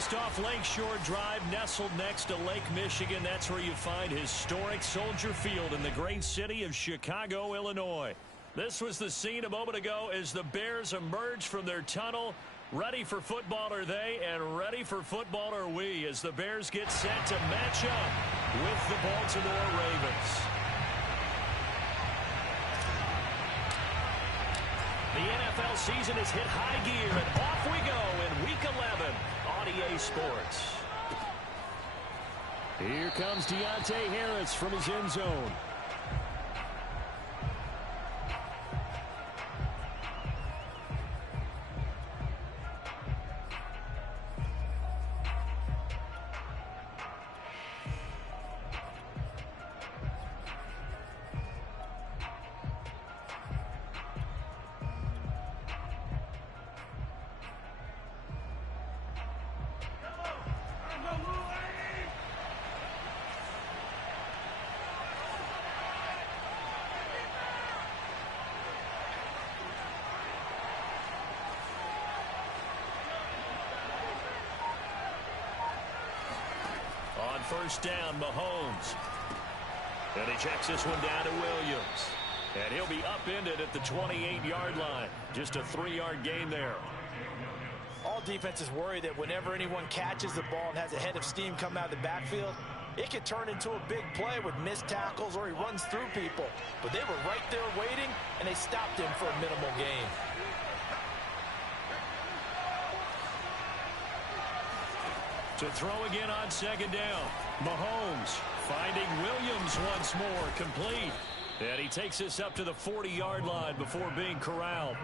Just off Lakeshore Drive, nestled next to Lake Michigan. That's where you find historic Soldier Field in the great city of Chicago, Illinois. This was the scene a moment ago as the Bears emerged from their tunnel. Ready for football are they, and ready for football are we, as the Bears get set to match up with the Baltimore Ravens. The NFL season has hit high gear, and off we go in Week 11 on EA Sports. Here comes Deontay Harris from his end zone. First down, Mahomes. And he checks this one down to Williams. And he'll be upended at the 28-yard line. Just a 3-yard gain there. All defenses worry that whenever anyone catches the ball and has a head of steam come out of the backfield, it could turn into a big play with missed tackles or he runs through people. But they were right there waiting, and they stopped him for a minimal gain. To throw again on second down. Mahomes finding Williams once more, complete. And he takes this up to the 40-yard line before being corralled.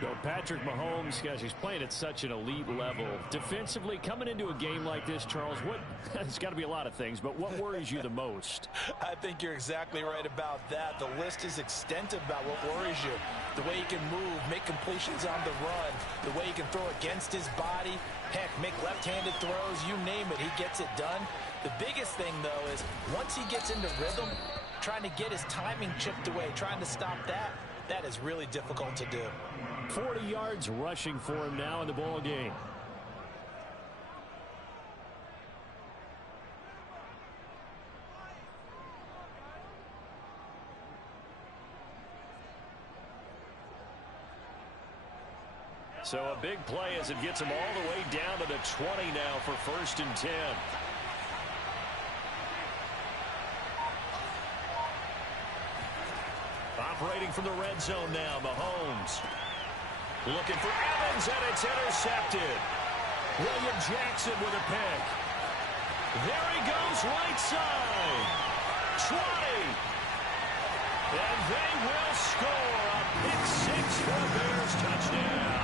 So Patrick Mahomes, guys, he's playing at such an elite level. Defensively, coming into a game like this, Charles, it's got to be a lot of things, but what worries you the most? I think you're exactly right about that. The list is extensive about what worries you. The way he can move, make completions on the run, the way he can throw against his body, heck, make left-handed throws, you name it, he gets it done. The biggest thing, though, is once he gets into rhythm, trying to get his timing chipped away, trying to stop that, that is really difficult to do. 40 yards rushing for him now in the ball game. So a big play as it gets him all the way down to the 20 now for 1st and 10. Operating from the red zone now, Mahomes. Looking for Evans, and it's intercepted. William Jackson with a pick. There he goes, right side. 20. And they will score a pick six for a Bears touchdown.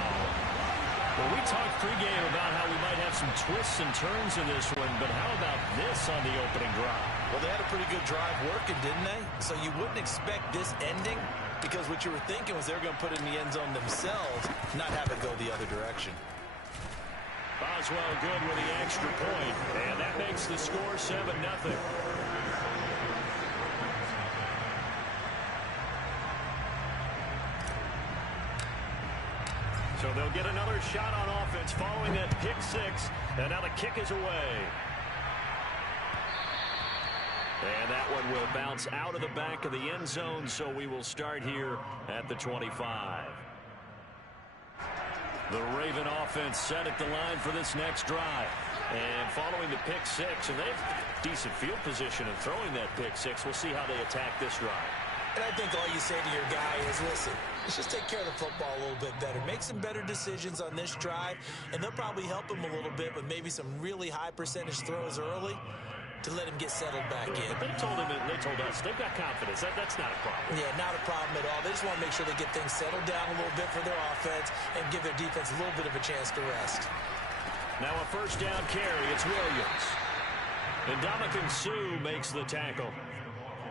Well, we talked pregame about how we might have some twists and turns in this one, but how about this on the opening drive? Well, they had a pretty good drive working, didn't they? So you wouldn't expect this ending, because what you were thinking was they were going to put it in the end zone themselves, not have it go the other direction. Boswell good with the extra point, and that makes the score 7-0. So they'll get another shot on offense following that pick six, and now the kick is away. And that one will bounce out of the back of the end zone, so we will start here at the 25. The Raven offense set at the line for this next drive. And following the pick six, and they have decent field position of throwing that pick six. We'll see how they attack this drive. And I think all you say to your guy is, listen, let's just take care of the football a little bit better. Make some better decisions on this drive, and they'll probably help him a little bit with maybe some really high percentage throws early to let him get settled back in. But they told us they've got confidence. That's not a problem. Yeah, not a problem at all. They just want to make sure they get things settled down a little bit for their offense and give their defense a little bit of a chance to rest. Now a first down carry. It's Williams. And Ndamukong Suh makes the tackle.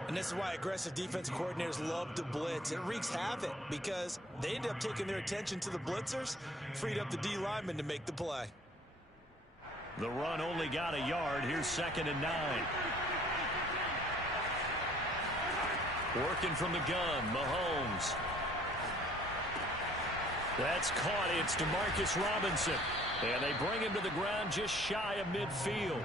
And this is why aggressive defensive coordinators love to blitz. It wreaks havoc because they end up taking their attention to the blitzers, freed up the D lineman to make the play. The run only got a yard. Here's 2nd and 9. Working from the gun, Mahomes. That's caught. It's Demarcus Robinson. And they bring him to the ground just shy of midfield.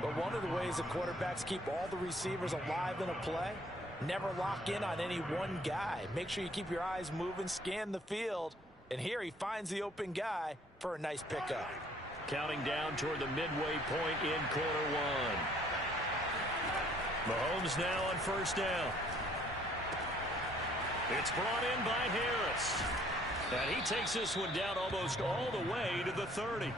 But one of the ways the quarterbacks keep all the receivers alive in a play, never lock in on any one guy. Make sure you keep your eyes moving, scan the field. And here he finds the open guy for a nice pickup. Counting down toward the midway point in quarter one. Mahomes now on first down. It's brought in by Harris. And he takes this one down almost all the way to the 30.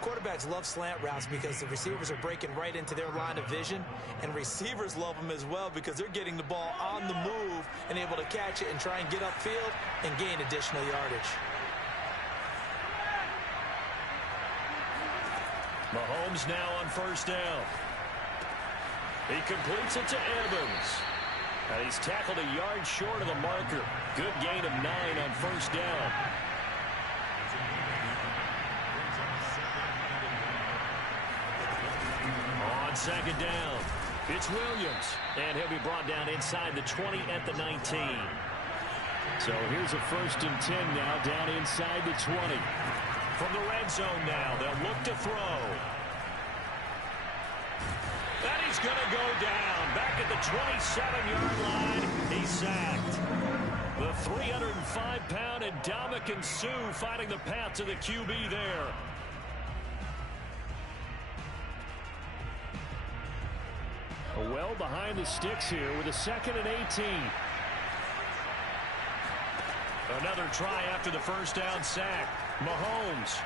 Quarterbacks love slant routes because the receivers are breaking right into their line of vision, and receivers love them as well because they're getting the ball on the move and able to catch it and try and get upfield and gain additional yardage. Mahomes now on first down. He completes it to Evans. And he's tackled a yard short of the marker. Good gain of 9 on first down. On second down, it's Williams. And he'll be brought down inside the 20 at the 19. So here's a 1st and 10 now, down inside the 20. From the red zone now, they'll look to throw. And he's going to go down. Back at the 27-yard line, he's sacked. The 305-pound Ndamukong Suh finding the path to the QB there. Well behind the sticks here with a 2nd and 18. Another try after the first down sack. Mahomes.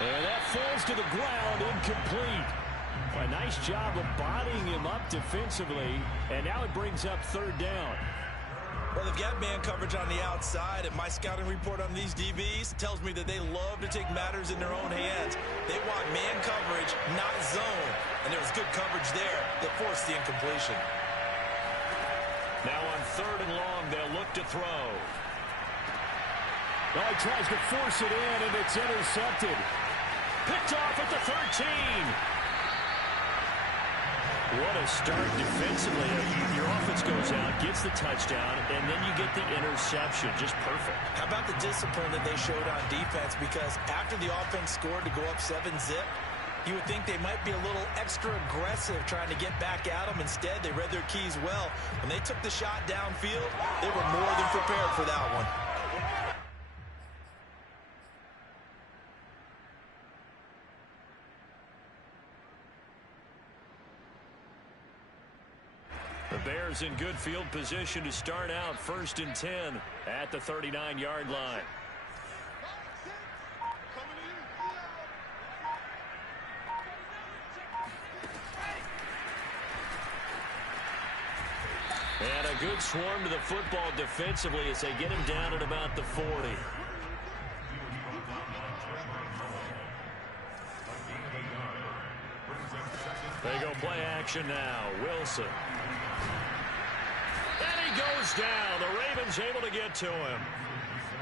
And that falls to the ground, incomplete. A nice job of bodying him up defensively, and now it brings up 3rd down. Well, they've got man coverage on the outside, and my scouting report on these DBs tells me that they love to take matters in their own hands. They want man coverage, not zone, and there was good coverage there that forced the incompletion. Now on 3rd and long, they'll look to throw. Oh, he tries to force it in, and it's intercepted. Picked off at the 13. What a start defensively. Your offense goes out, gets the touchdown, and then you get the interception. Just perfect. How about the discipline that they showed on defense? Because after the offense scored to go up 7-zip, you would think they might be a little extra aggressive trying to get back at them. Instead, they read their keys well. When they took the shot downfield, they were more than prepared for that one. The Bears in good field position to start out 1st and 10 at the 39-yard line. And a good swarm to the football defensively as they get him down at about the 40. They go play action now. Wilson. And he goes down. The Ravens able to get to him.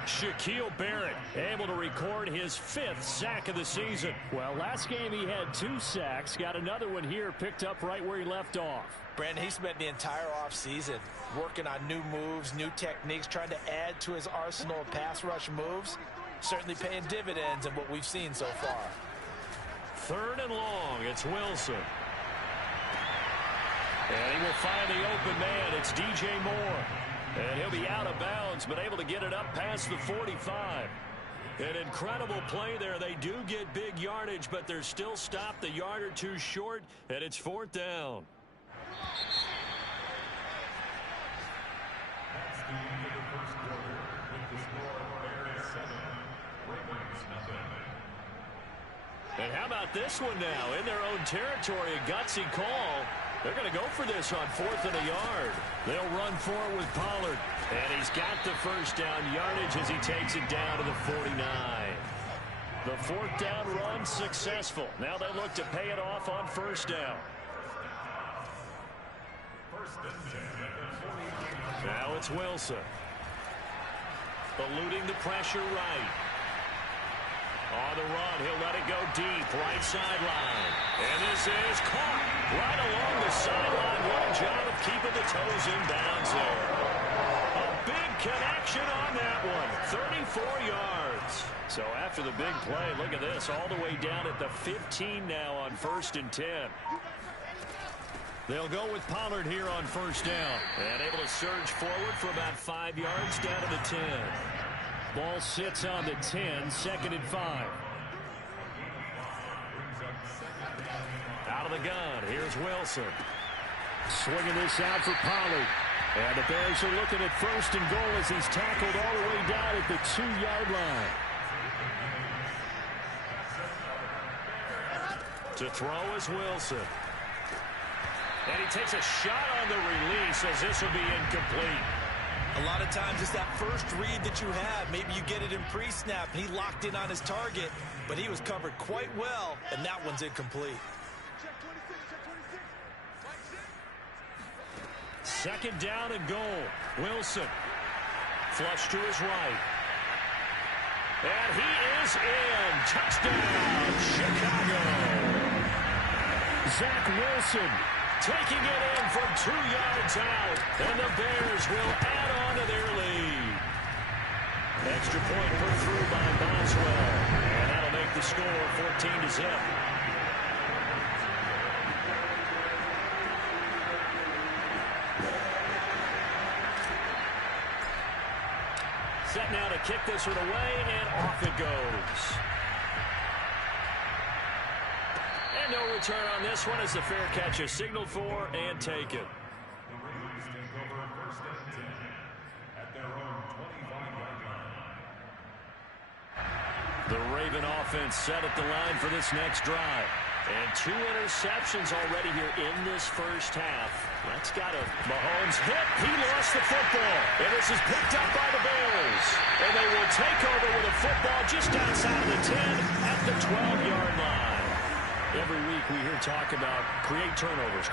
Shaquille Barrett able to record his 5th sack of the season. Well, last game he had 2 sacks. Got another one here, picked up right where he left off. Brandon, he spent the entire offseason working on new moves, new techniques, trying to add to his arsenal of pass rush moves. Certainly paying dividends in what we've seen so far. 3rd and long. It's Wilson. And he will find the open man. It's DJ Moore. And he'll be out of bounds, but able to get it up past the 45. An incredible play there. They do get big yardage, but they're still stopped a yard or 2 short, and it's 4th down. And how about this one now? In their own territory, a gutsy call. They're going to go for this on 4th and a yard. They'll run for it with Pollard. And he's got the first down yardage as he takes it down to the 49. The 4th down run successful. Now they look to pay it off on 1st down. Now it's Wilson. Eluding the pressure right. On the run, he'll let it go deep, right sideline. And this is caught right along the sideline. What a job of keeping the toes in bounds there. A big connection on that one. 34 yards. So after the big play, look at this, all the way down at the 15 now on 1st and 10. They'll go with Pollard here on 1st down. And able to surge forward for about 5 yards down to the 10. Ball sits on the 10, 2nd and 5. Out of the gun, here's Wilson. Swinging this out for Pollard. And the Bears are looking at 1st and goal as he's tackled all the way down at the 2-yard line. To throw is Wilson. And he takes a shot on the release as this will be incomplete. A lot of times it's that first read that you have. Maybe you get it in pre-snap, and he locked in on his target, but he was covered quite well, and that one's incomplete. 2nd down and goal. Wilson. Flush to his right. And he is in. Touchdown, Chicago. Zach Wilson taking it in from 2 yards out. And the Bears will add on to their lead. Extra point put through by Boswell. And that'll make the score 14-0. Set now to kick this one away, and off it goes. And no return on this one as the fair catch is signaled for and taken. The Raven offense set at the line for this next drive. And 2 interceptions already here in this first half. That's got a Mahomes hit. He lost the football. And this is picked up by the Bears. And they will take over with a football just outside of the 10 at the 12-yard line. Every week we hear talk about create turnovers.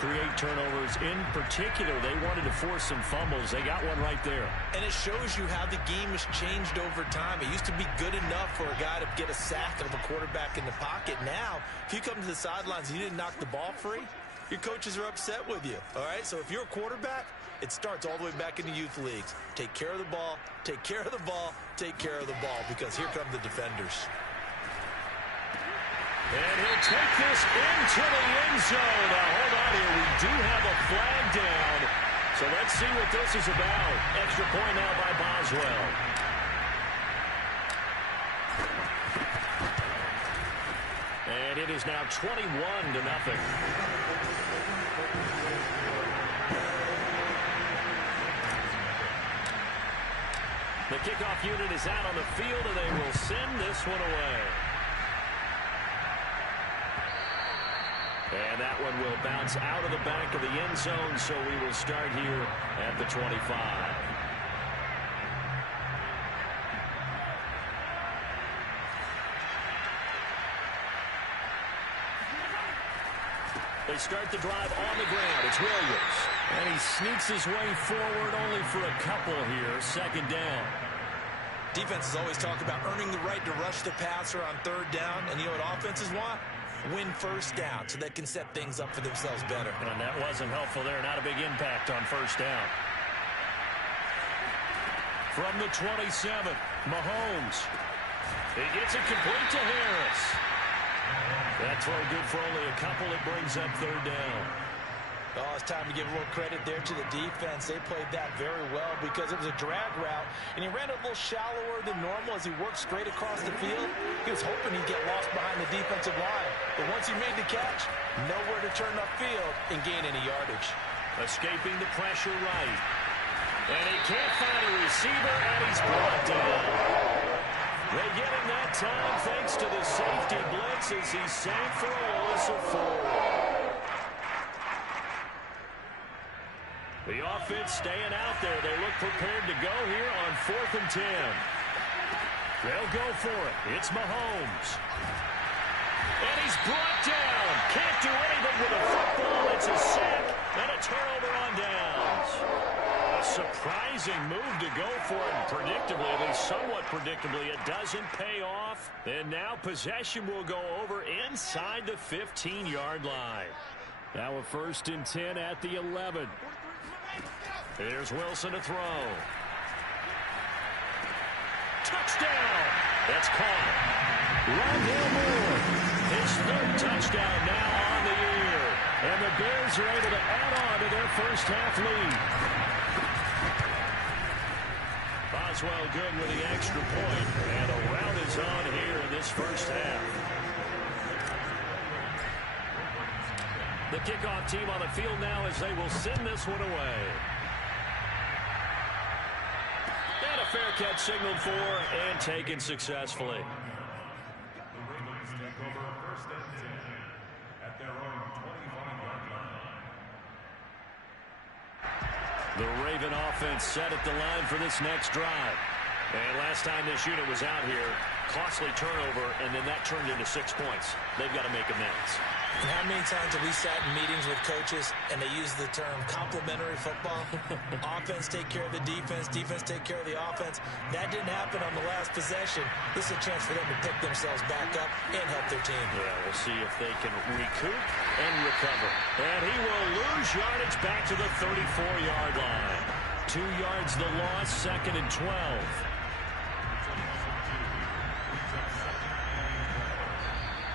In particular, they wanted to force some fumbles. They got one right there. And it shows you how the game has changed over time. It used to be good enough for a guy to get a sack of a quarterback in the pocket. Now, if you come to the sidelines and you didn't knock the ball free, your coaches are upset with you. All right? So if you're a quarterback, it starts all the way back in the youth leagues. Take care of the ball, take care of the ball, take care of the ball, because here come the defenders. And he'll take this into the end zone. Now, hold on here. We do have a flag down. So let's see what this is about. Extra point now by Boswell. And it is now 21-0. The kickoff unit is out on the field, and they will send this one away. And that one will bounce out of the back of the end zone, so we will start here at the 25. They start the drive on the ground. It's Williams. And he sneaks his way forward only for a couple here. 2nd down. Defenses always talk about earning the right to rush the passer on 3rd down. And you know what offenses want? Win 1st down so they can set things up for themselves better. And that wasn't helpful there. Not a big impact on 1st down. From the 27, Mahomes. He gets it complete to Harris. That throw good for only a couple. It brings up 3rd down. Oh, it's time to give a little credit there to the defense. They played that very well because it was a drag route, and he ran a little shallower than normal as he worked straight across the field. He was hoping he'd get lost behind the defensive line. But once he made the catch, nowhere to turn upfield and gain any yardage. Escaping the pressure right. And he can't find a receiver, and he's brought down. They get him that time thanks to the safety blitz as he sank for a loss of 4. The offense staying out there. They look prepared to go here on 4th and 10. They'll go for it. It's Mahomes. And he's brought down. Can't do anything with a football. It's a sack and a turnover on downs. A surprising move to go for it. Predictably, at least somewhat predictably, it doesn't pay off. And now possession will go over inside the 15-yard line. Now a 1st and 10 at the 11. Here's Wilson to throw. touchdown. That's caught. Rondale Moore, his third touchdown now on the year. And the Bears are able to add on to their first half lead. Boswell good with the extra point. And a rout is on here in this first half. The kickoff team on the field now as they will send this one away. And a fair catch signaled for and taken successfully. The Raven offense set at the line for this next drive. And last time this unit was out here, costly turnover, and then that turned into 6 points. They've got to make amends. And how many times have we sat in meetings with coaches and they use the term complementary football? Offense take care of the defense, defense take care of the offense. That didn't happen on the last possession. This is a chance for them to pick themselves back up and help their team. Yeah, we'll see if they can recoup and recover. And he will lose yardage back to the 34-yard line. 2 yards the loss, 2nd and 12.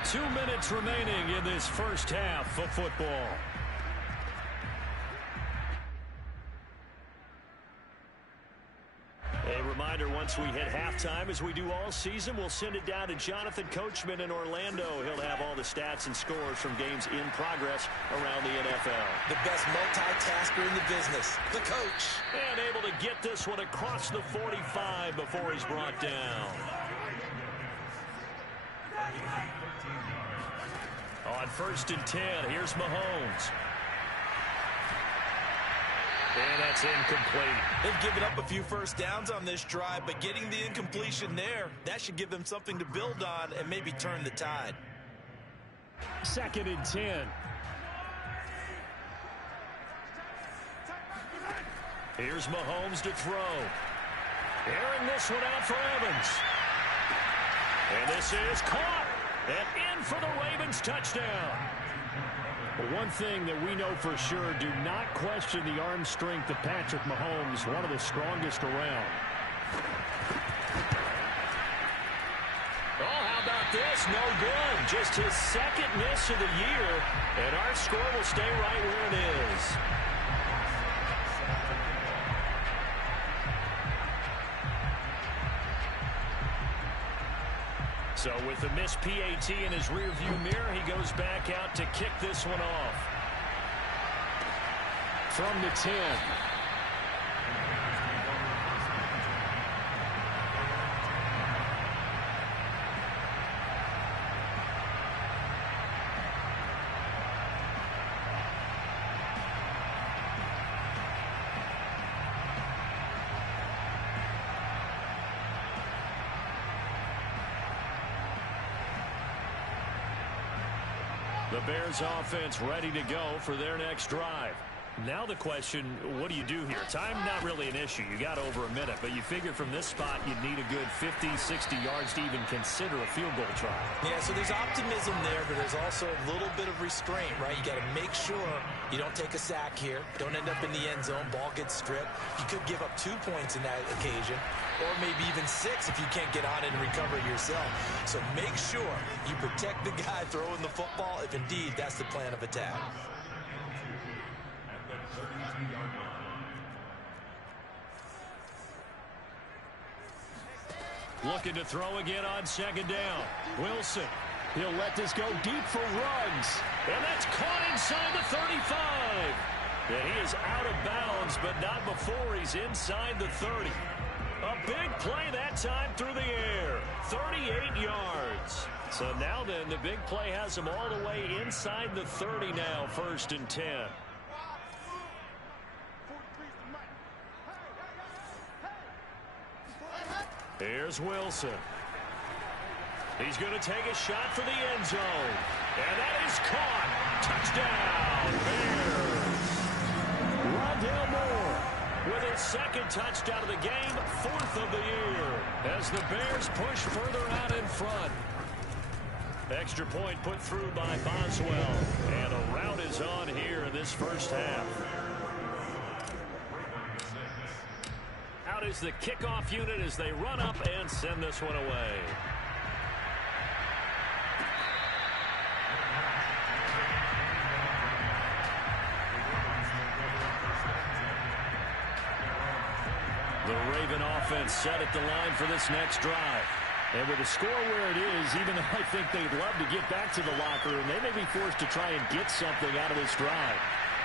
2 minutes remaining in this first half of football. A reminder, once we hit halftime, as we do all season, we'll send it down to Jonathan Coachman in Orlando. He'll have all the stats and scores from games in progress around the NFL. The best multitasker in the business, the coach. And able to get this one across the 45 before he's brought down. On 1st and 10, here's Mahomes. And that's incomplete. They've given up a few first downs on this drive, but getting the incompletion there, that should give them something to build on and maybe turn the tide. 2nd and 10. Here's Mahomes to throw. Airing this one out for Evans. And this is caught. And in for the Ravens touchdown. One thing that we know for sure, do not question the arm strength of Patrick Mahomes, one of the strongest around. Oh, how about this? No good. Just his 2nd miss of the year. And our score will stay right where it is. So with the missed PAT in his rearview mirror, he goes back out to kick this one off. From the 10. The Bears offense ready to go for their next drive. Now the question, what do you do here? Time not really an issue. You got over a minute, but you figure from this spot you'd need a good 50, 60 yards to even consider a field goal try. Yeah, so there's optimism there, but there's also a little bit of restraint, right? You got to make sure you don't take a sack here. Don't end up in the end zone. Ball gets stripped. You could give up 2 points in that occasion, or maybe even 6 if you can't get on it and recover it yourself. So make sure you protect the guy throwing the football if indeed that's the plan of attack. Looking to throw again on 2nd down. Wilson. He'll let this go deep for Ruggs. And that's caught inside the 35. And he is out of bounds, but not before he's inside the 30. A big play that time through the air. 38 yards. So now then, the big play has him all the way inside the 30 now, 1st and 10. Here's Wilson. He's going to take a shot for the end zone. And that is caught. Touchdown, Bears. Rondale Moore with his 2nd touchdown of the game, 4th of the year, as the Bears push further out in front. Extra point put through by Boswell. And a rout is on here in this first half. Out out is the kickoff unit as they run up and send this one away. The Raven offense set at the line for this next drive. And with the score where it is, even though I think they'd love to get back to the locker room, they may be forced to try and get something out of this drive.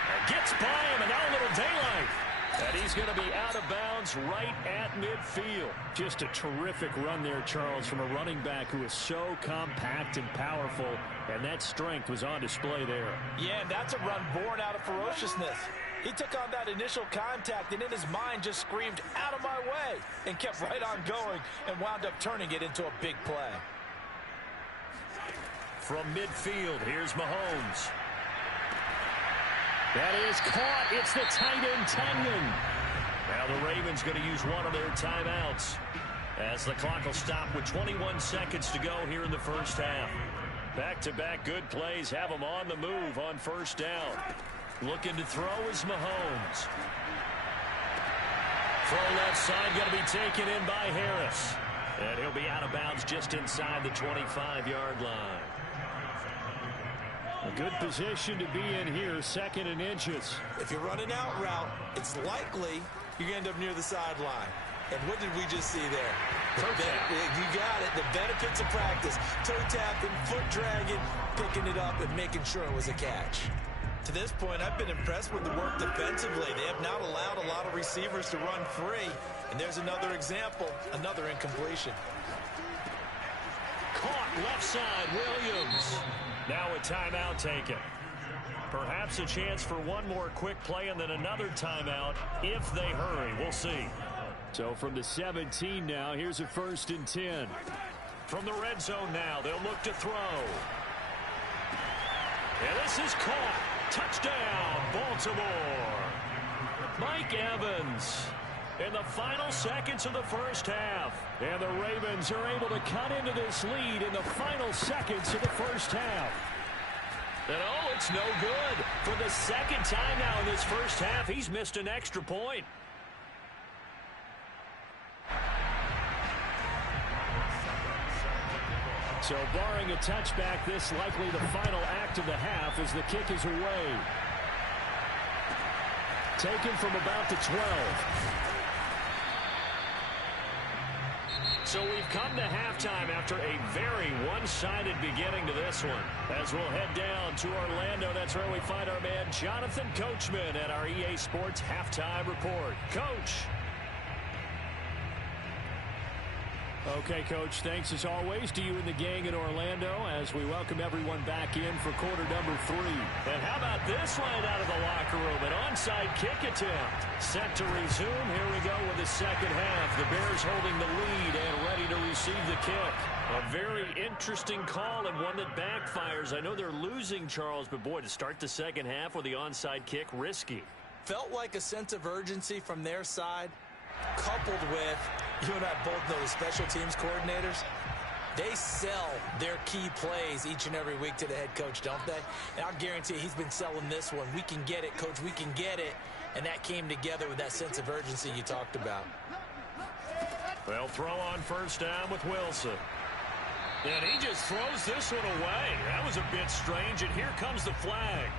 And gets by him, and now a little daylight. And he's going to be out of bounds right at midfield. Just a terrific run there, Charles, from a running back who is so compact and powerful, and that strength was on display there. Yeah, and that's a run born out of ferociousness. He took on that initial contact and in his mind just screamed, "Out of my way," and kept right on going and wound up turning it into a big play. From midfield, here's Mahomes. That is caught. It's the tight end, Tanyan. Now the Ravens going to use one of their timeouts as the clock will stop with 21 seconds to go here in the first half. Back-to-back good plays have them on the move on first down. Looking to throw is Mahomes. Throw left side going to be taken in by Harris. And he'll be out of bounds just inside the 25-yard line. A good position to be in here, second and inches. If you're running out route, it's likely you're going to end up near the sideline. And what did we just see there? You got it. The benefits of practice. Toe tapping, foot dragging, picking it up, and making sure it was a catch. To this point, I've been impressed with the work defensively. They have not allowed a lot of receivers to run free. And there's another example, another incompletion. Caught left side, Williams. Now a timeout taken. Perhaps a chance for one more quick play and then another timeout if they hurry. We'll see. So from the 17 now, here's a 1st and 10. From the red zone now, they'll look to throw. And this is caught. Touchdown, Baltimore. Mike Evans in the final seconds of the first half. And the Ravens are able to cut into this lead in the final seconds of the first half. And oh, it's no good. For the second time now in this first half, he's missed an extra point. So barring a touchback, this likely the final act of the half as the kick is away. Taken from about the 12. So we've come to halftime after a very one-sided beginning to this one. As we'll head down to Orlando, that's where we find our man Jonathan Coachman at our EA Sports Halftime Report. Coach. Okay, Coach, thanks as always to you and the gang in Orlando as we welcome everyone back in for quarter number 3. And how about this line out of the locker room? An onside kick attempt. Set to resume. Here we go with the second half. The Bears holding the lead and ready to receive the kick. A very interesting call and one that backfires. I know they're losing, Charles, but boy, to start the second half with the onside kick, risky. Felt like a sense of urgency from their side, coupled with, you and I both know the special teams coordinators, they sell their key plays each and every week to the head coach, don't they? And I'll guarantee he's been selling this one. We can get it, Coach, we can get it. And that came together with that sense of urgency you talked about. They'll throw on first down with Wilson. And he just throws this one away. That was a bit strange, and here comes the flag.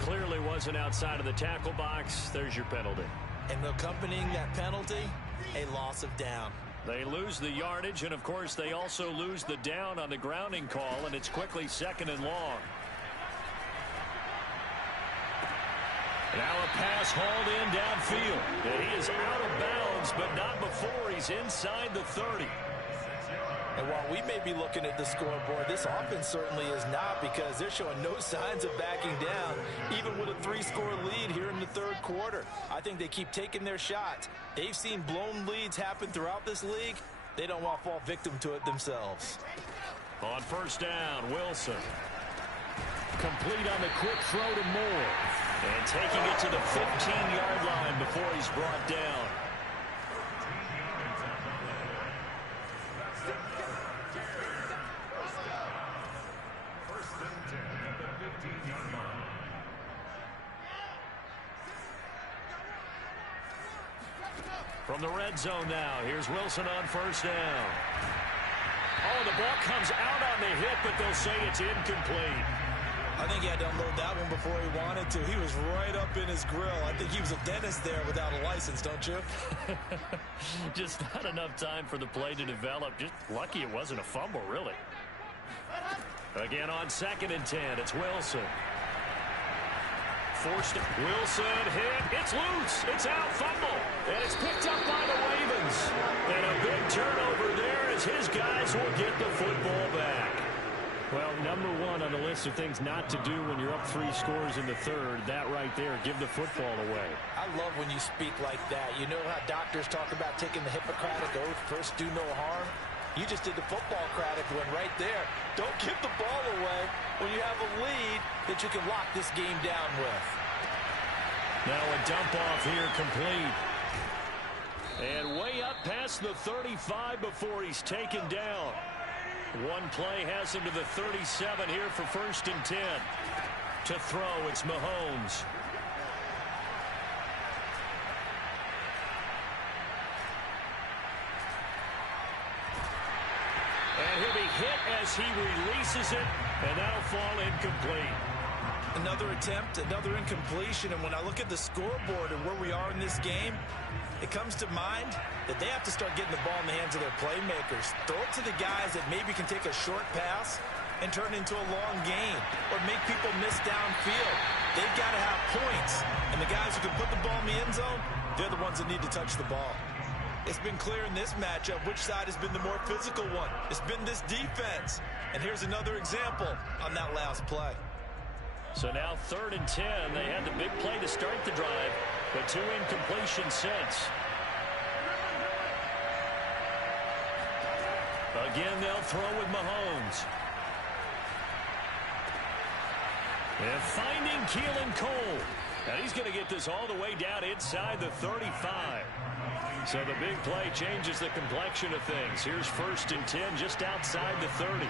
Clearly wasn't outside of the tackle box. There's your penalty. And accompanying that penalty, a loss of down. They lose the yardage, and of course they also lose the down on the grounding call, and it's quickly second and long. Now a pass hauled in downfield. And he is out of bounds, but not before he's inside the 30. And while we may be looking at the scoreboard, this offense certainly is not, because they're showing no signs of backing down, even with a 3-score lead here in the third quarter. I think they keep taking their shots. They've seen blown leads happen throughout this league. They don't want to fall victim to it themselves. On first down, Wilson. Complete on the quick throw to Moore. And taking it to the 15-yard line before he's brought down. From the red zone now, here's Wilson on first down. Oh, the ball comes out on the hit, but they'll say it's incomplete. I think he had to unload that one before he wanted to. He was right up in his grill. I think he was a dentist there without a license, don't you? Just not enough time for the play to develop. Just lucky it wasn't a fumble, really. Again on 2nd and 10, it's Wilson. Forced it. Wilson hit. It's loose. It's out. Fumble. And it's picked up by the Ravens. And a big turnover there as his guys will get the football back. Well, number one on the list of things not to do when you're up 3 scores in the third, that right there, give the football away. I love when you speak like that. You know how doctors talk about taking the Hippocratic oath, first do no harm? You just did the football-cratic one right there. Don't give the ball away when you have a lead that you can lock this game down with. Now a dump off here complete. And way up past the 35 before he's taken down. One play has him to the 37 here for 1st and 10. To throw, it's Mahomes. And he'll be hit as he releases it, and that'll fall incomplete. Another attempt, another incompletion, and when I look at the scoreboard and where we are in this game, it comes to mind that they have to start getting the ball in the hands of their playmakers. Throw it to the guys that maybe can take a short pass and turn it into a long gain or make people miss downfield. They've got to have points, and the guys who can put the ball in the end zone, they're the ones that need to touch the ball. It's been clear in this matchup which side has been the more physical one. It's been this defense. And here's another example on that last play. So now 3rd and 10. They had the big play to start the drive, but 2 incompletions since. Again, they'll throw with Mahomes. And finding Keelan Cole. And he's going to get this all the way down inside the 35. So the big play changes the complexion of things. Here's 1st and 10 just outside the 30.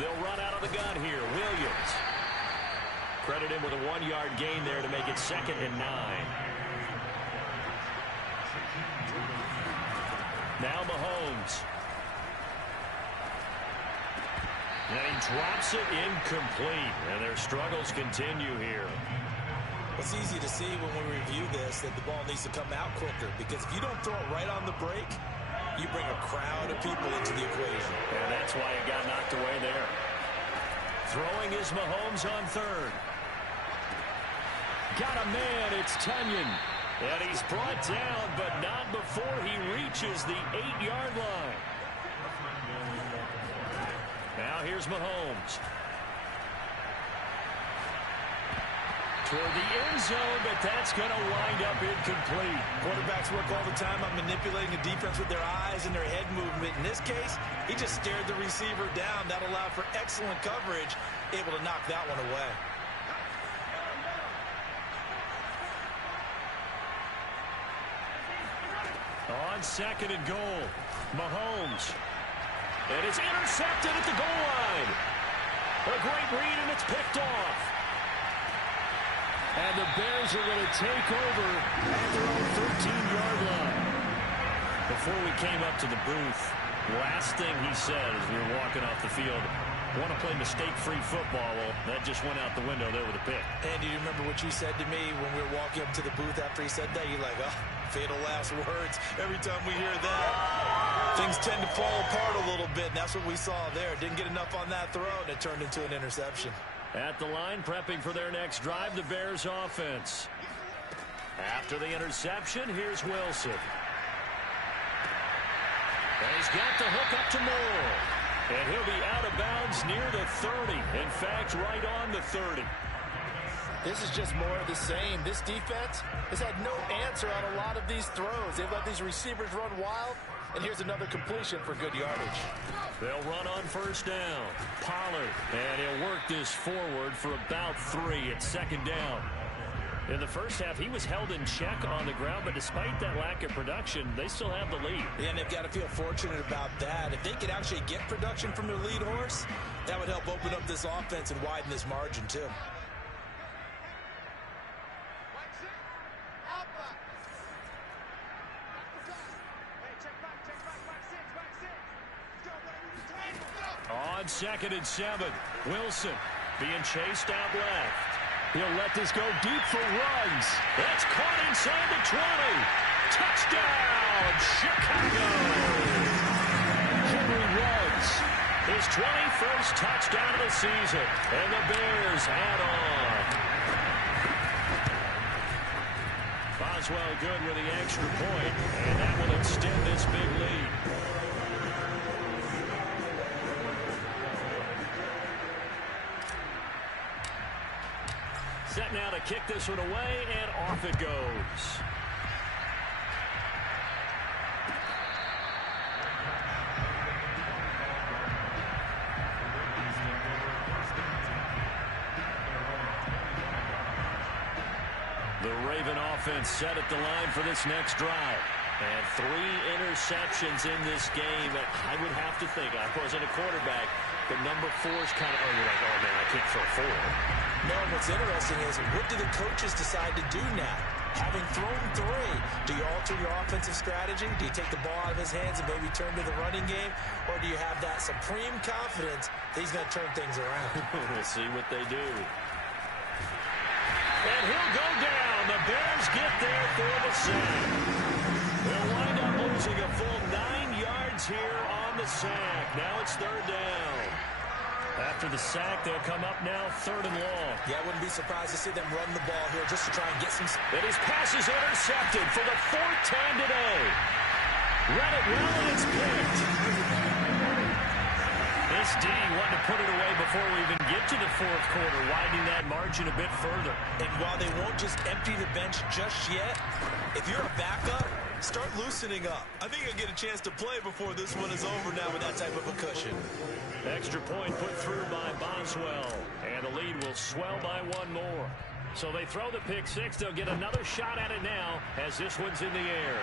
They'll run out of the gun here. Williams. Credit him with a 1-yard gain there to make it 2nd and 9. Now Mahomes. And he drops it incomplete. And their struggles continue here. It's easy to see when we review this that the ball needs to come out quicker, because if you don't throw it right on the break, you bring a crowd of people into the equation. And that's why it got knocked away there. Throwing is Mahomes on 3rd. Got a man, it's Tunyon. And he's brought down, but not before he reaches the 8-yard line. Now here's Mahomes. Toward the end zone, but that's going to wind up incomplete. Quarterbacks work all the time on manipulating the defense with their eyes and their head movement. In this case, he just stared the receiver down. That allowed for excellent coverage, able to knock that one away. On 2nd and goal, Mahomes. And it's intercepted at the goal line. A great read, and it's picked off. And the Bears are going to take over at their own 13-yard line. Before we came up to the booth, last thing he said as we were walking off the field, want to play mistake-free football. Well, that just went out the window there with a pick. Andy, do you remember what you said to me when we were walking up to the booth after he said that? You're like, oh, fatal last words. Every time we hear that, things tend to fall apart a little bit, and that's what we saw there. Didn't get enough on that throw, and it turned into an interception. At the line, prepping for their next drive, the Bears offense. After the interception, here's Wilson. And he's got the hook up to Moore. And he'll be out of bounds near the 30. In fact, right on the 30. This is just more of the same. This defense has had no answer on a lot of these throws. They've let these receivers run wild. And here's another completion for good yardage. They'll run on 1st down. Pollard. And he'll work this forward for about 3 at 2nd down. In the first half, he was held in check on the ground, but despite that lack of production, they still have the lead. Yeah, and they've got to feel fortunate about that. If they could actually get production from their lead horse, that would help open up this offense and widen this margin, too. on 2nd and 7. Wilson being chased out left. He'll let this go deep for Ruggs. That's caught inside the 20. Touchdown, Chicago. Henry Ruggs. His 21st touchdown of the season. And the Bears add on. Boswell good with the extra point. And that will extend this big lead. Set now to kick this one away, and off it goes. The Raven offense set at the line for this next drive. And 3 interceptions in this game. I would have to think, I wasn't a quarterback, but number 4 is kind of, you're like, oh man, I can't throw 4. No, what's interesting is, what do the coaches decide to do now? Having thrown 3, do you alter your offensive strategy? Do you take the ball out of his hands and maybe turn to the running game? Or do you have that supreme confidence that he's going to turn things around? We'll see what they do. And he'll go down. The Bears get there for the sack. They'll wind up losing a full 9 yards here on the sack. Now it's 3rd down. After the sack, they'll come up now 3rd and long. Yeah, I wouldn't be surprised to see them run the ball here just to try and get some... And his pass is intercepted for the 4th time today. Read it well, and it's picked. This D wanted to put it away before we even get to the 4th quarter, widening that margin a bit further. And while they won't just empty the bench just yet, if you're a backup, start loosening up. I think you'll get a chance to play before this one is over now with that type of a cushion. Extra point put through by Boswell. And the lead will swell by 1 more. So they throw the pick 6. They'll get another shot at it now as this one's in the air.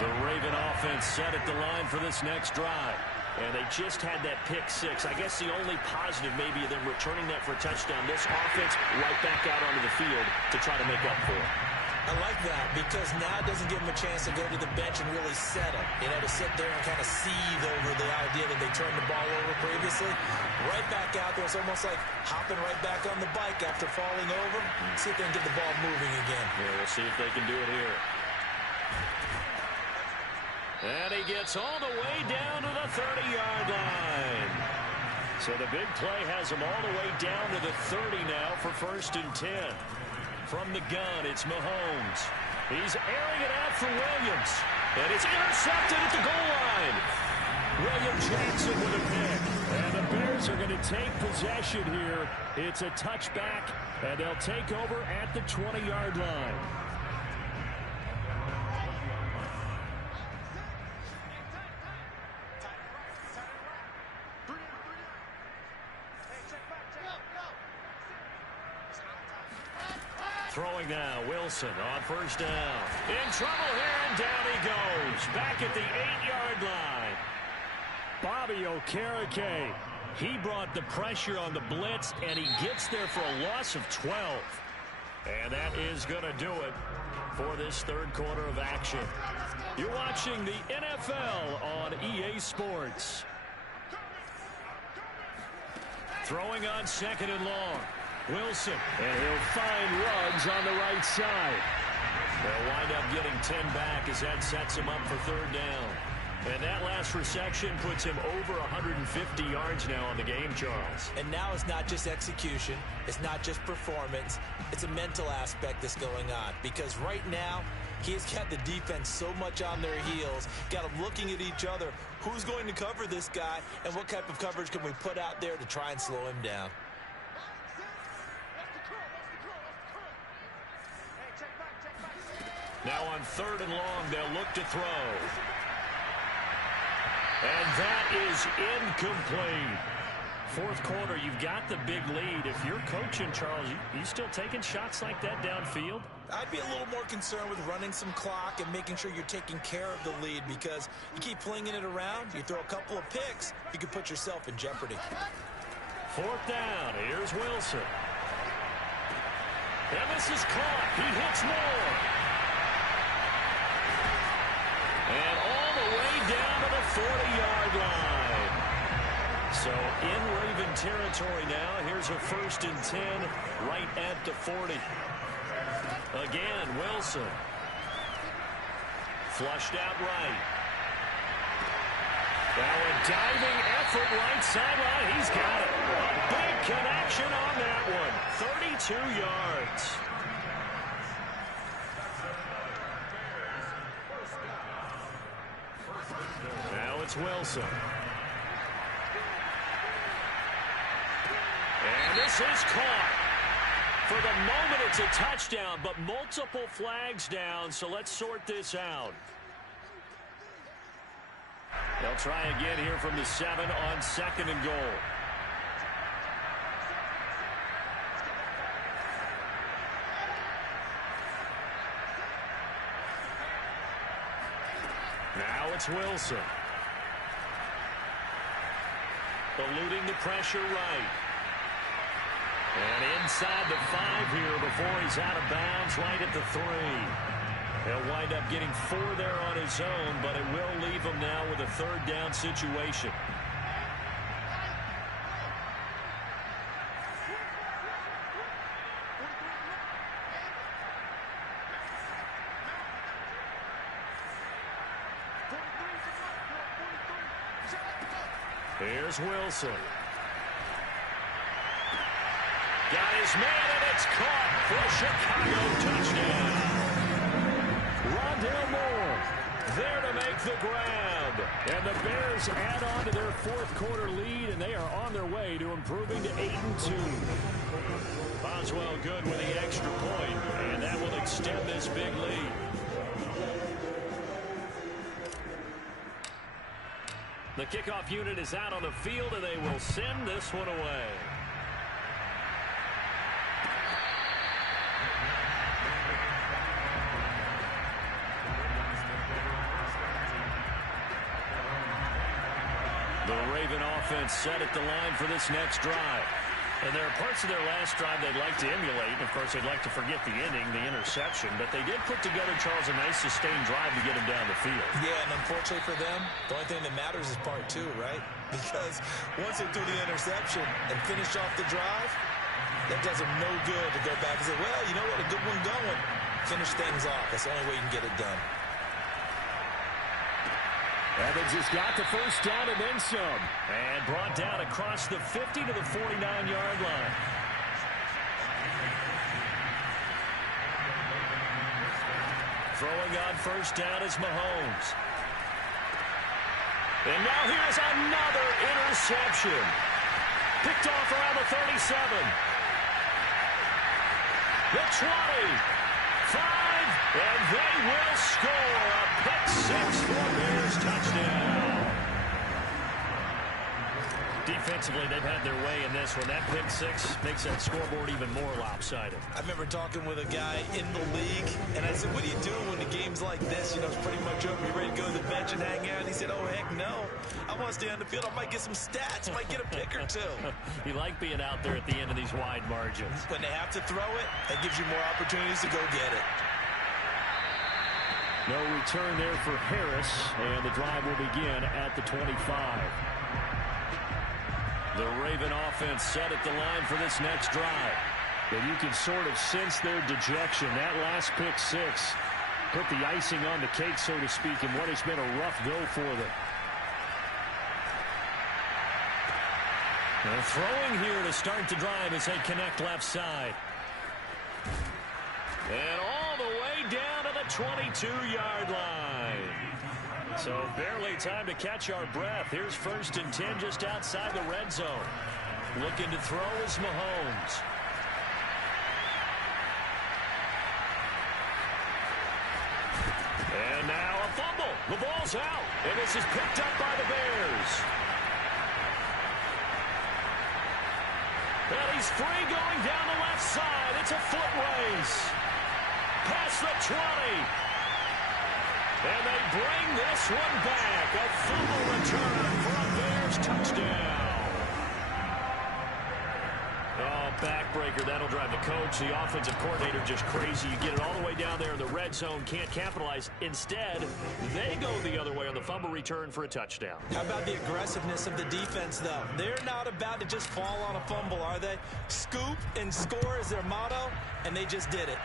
The Raven offense set at the line for this next drive. And they just had that pick 6. I guess the only positive maybe of them returning that for a touchdown. This offense right back out onto the field to try to make up for it. I like that because now it doesn't give them a chance to go to the bench and really settle. You know, to sit there and kind of seethe over the idea that they turned the ball over previously. Right back out there. It's almost like hopping right back on the bike after falling over. See if they can get the ball moving again. Yeah, we'll see if they can do it here. And he gets all the way down to the 30-yard line. So the big play has him all the way down to the 30 now for 1st and 10. From the gun, it's Mahomes. He's airing it out for Williams. And it's intercepted at the goal line. William Jackson with a pick. And the Bears are going to take possession here. It's a touchback, and they'll take over at the 20-yard line. Throwing now, Wilson on 1st down. In trouble here, and down he goes. Back at the 8-yard line. Bobby Okereke. He brought the pressure on the blitz, and he gets there for a loss of 12. And that is going to do it for this 3rd quarter of action. You're watching the NFL on EA Sports. Throwing on 2nd and long. Wilson, and he'll find Ruggs on the right side. They'll wind up getting 10 back as that sets him up for 3rd down. And that last reception puts him over 150 yards now on the game, Charles. And now it's not just execution. It's not just performance. It's a mental aspect that's going on. Because right now, he has got the defense so much on their heels, got them looking at each other. Who's going to cover this guy, and what type of coverage can we put out there to try and slow him down? Now on 3rd and long, they'll look to throw. And that is incomplete. 4th quarter, you've got the big lead. If you're coaching, Charles, you still taking shots like that downfield? I'd be a little more concerned with running some clock and making sure you're taking care of the lead, because you keep flinging it around, you throw a couple of picks, you could put yourself in jeopardy. 4th down. Here's Wilson. And this is caught. He hits more. And all the way down to the 40-yard line. So in Raven territory now. Here's a 1st and 10 right at the 40. Again, Wilson. Flushed out right. Now a diving effort right sideline. He's got it. A big connection on that one. 32 yards. Now it's Wilson. And this is caught. For the moment, it's a touchdown, but multiple flags down, so let's sort this out. They'll try again here from the 7 on 2nd and goal. Now it's Wilson. Eluding the pressure right. And inside the 5 here before he's out of bounds right at the 3. He'll wind up getting 4 there on his own, but it will leave him now with a 3rd down situation. Here's Wilson. Got his man, and it's caught for a Chicago touchdown. Rondale Moore there to make the grab. And the Bears add on to their 4th quarter lead, and they are on their way to improving to 8-2. Boswell good with the extra point, and that will extend this big lead. The kickoff unit is out on the field, and they will send this one away. The Raven offense set at the line for this next drive. And there are parts of their last drive they'd like to emulate. Of course, they'd like to forget the ending, the interception. But they did put together, Charles, a nice sustained drive to get him down the field. Yeah, and unfortunately for them, the only thing that matters is part 2, right? Because once they do the interception and finish off the drive, that does them no good to go back and say, well, you know what, a good one going. Finish things off. That's the only way you can get it done. Evans has got the 1st down and then some. And brought down across the 50 to the 49-yard line. Throwing on 1st down is Mahomes. And now here's another interception. Picked off around the 37. The 20. 5, and they will score a pick 6 for Bears touchdown. Defensively, they've had their way in this one. That pick 6 makes that scoreboard even more lopsided. I remember talking with a guy in the league, and I said, what do you do when the game's like this? You know, it's pretty much over. You ready to go to the bench and hang out? And he said, oh, heck no. I want to stay on the field. I might get some stats. Might get a pick or 2. You like being out there at the end of these wide margins. When they have to throw it, that gives you more opportunities to go get it. No return there for Harris, and the drive will begin at the 25. The Raven offense set at the line for this next drive. And you can sort of sense their dejection. That last pick 6 put the icing on the cake, so to speak, in what has been a rough go for them. They're throwing here to start the drive as they connect left side. And all the way down to the 22-yard line. So barely time to catch our breath. Here's 1st and 10 just outside the red zone. Looking to throw is Mahomes. And now a fumble. The ball's out. And this is picked up by the Bears. And he's free going down the left side. It's a foot race. Past the 20. And they bring this one back. A fumble return for a Bears touchdown. Oh, backbreaker. That'll drive the coach, the offensive coordinator, just crazy. You get it all the way down there in the red zone, can't capitalize. Instead, they go the other way on the fumble return for a touchdown. How about the aggressiveness of the defense, though? They're not about to just fall on a fumble, are they? Scoop and score is their motto, and they just did it.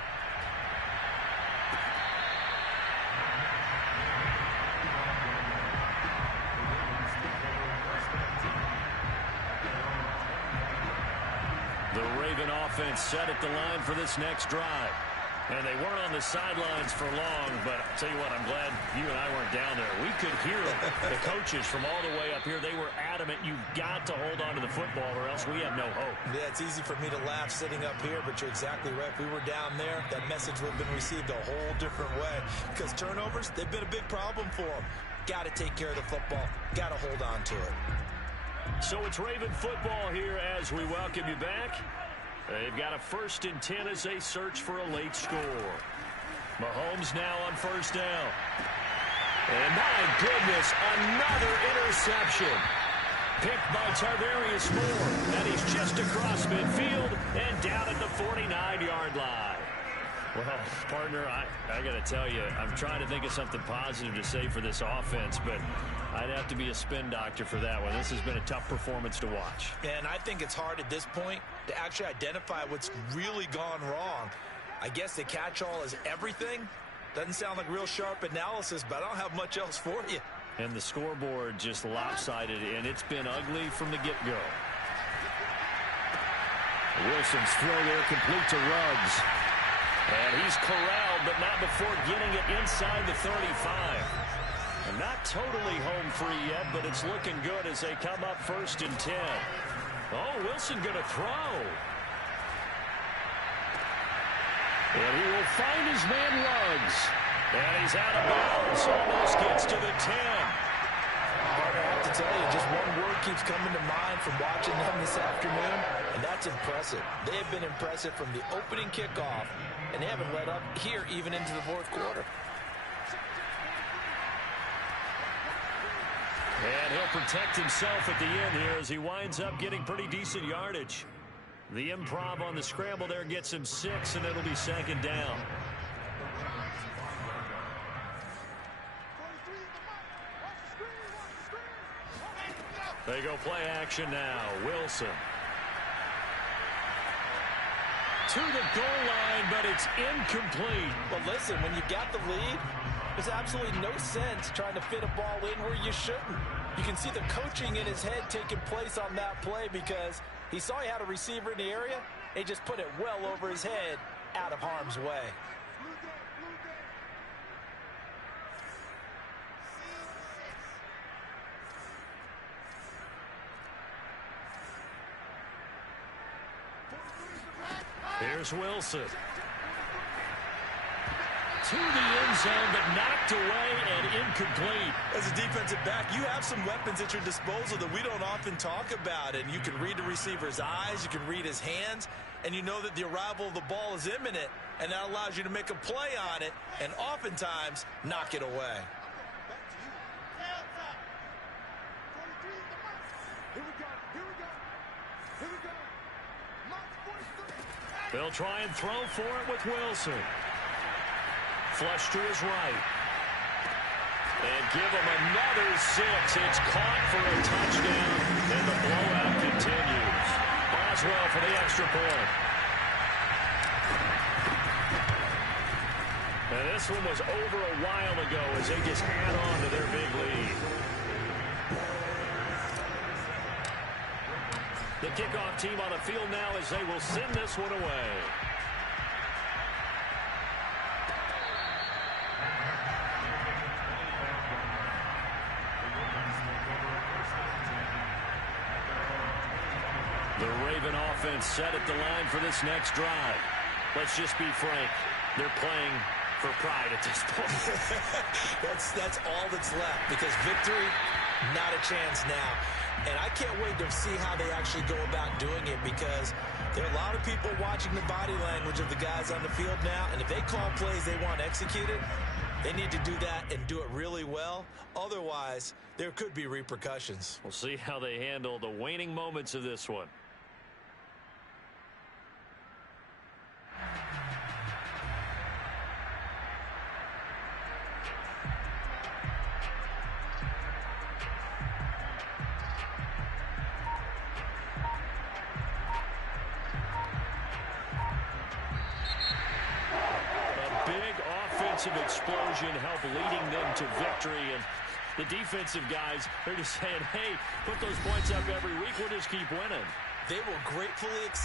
The Raven offense set at the line for this next drive. And they weren't on the sidelines for long, but I'll tell you what, I'm glad you and I weren't down there. We could hear the coaches from all the way up here. They were adamant, you've got to hold on to the football or else we have no hope. Yeah, it's easy for me to laugh sitting up here, but you're exactly right. If we were down there, that message would have been received a whole different way. Because turnovers, they've been a big problem for them. Got to take care of the football. Got to hold on to it. So it's Raven football here as we welcome you back. They've got a 1st and 10 as they search for a late score. Mahomes now on 1st down. And my goodness, another interception. Picked by Tarvarius Moore. And he's just across midfield and down at the 49-yard line. Well, partner, I got to tell you, I'm trying to think of something positive to say for this offense, but I'd have to be a spin doctor for that one. This has been a tough performance to watch. And I think it's hard at this point to actually identify what's really gone wrong. I guess the catch-all is everything. Doesn't sound like real sharp analysis, but I don't have much else for you. And the scoreboard just lopsided, and it's been ugly from the get-go. Wilson's throw there complete to Ruggs. And he's corralled, but not before getting it inside the 35. And not totally home free yet, but it's looking good as they come up 1st and 10. Oh, Wilson going to throw. And he will find his man Ruggs. And he's out of bounds. Almost gets to the 10. I have to tell you, just one word keeps coming to mind from watching them this afternoon, and that's impressive. They have been impressive from the opening kickoff, and they haven't let up here even into the 4th quarter. And he'll protect himself at the end here as he winds up getting pretty decent yardage. The improv on the scramble there gets him 6, and it'll be 2nd down. They go play action now. Wilson. To the goal line, but it's incomplete. Well, listen, when you got the lead, there's absolutely no sense trying to fit a ball in where you shouldn't. You can see the coaching in his head taking place on that play because he saw he had a receiver in the area. He just put it well over his head out of harm's way. Here's Wilson. To the end zone, but knocked away and incomplete. As a defensive back, you have some weapons at your disposal that we don't often talk about. And you can read the receiver's eyes, you can read his hands, and you know that the arrival of the ball is imminent. And that allows you to make a play on it and oftentimes knock it away. They'll try and throw for it with Wilson. Flush to his right. And give him another 6. It's caught for a touchdown, and the blowout continues. Boswell for the extra point. And this one was over a while ago as they just add on to their big lead. The kickoff team on the field now as they will send this one away. The Raven offense set at the line for this next drive. Let's just be frank. They're playing for pride at this point. That's all that's left because victory, not a chance now. And I can't wait to see how they actually go about doing it because there are a lot of people watching the body language of the guys on the field now. And if they call plays they want executed, they need to do that and do it really well. Otherwise, there could be repercussions. We'll see how they handle the waning moments of this one. offensive explosion help leading them to victory. And the defensive guys, they're just saying, hey, put those points up every week. We'll just keep winning. They will gratefully accept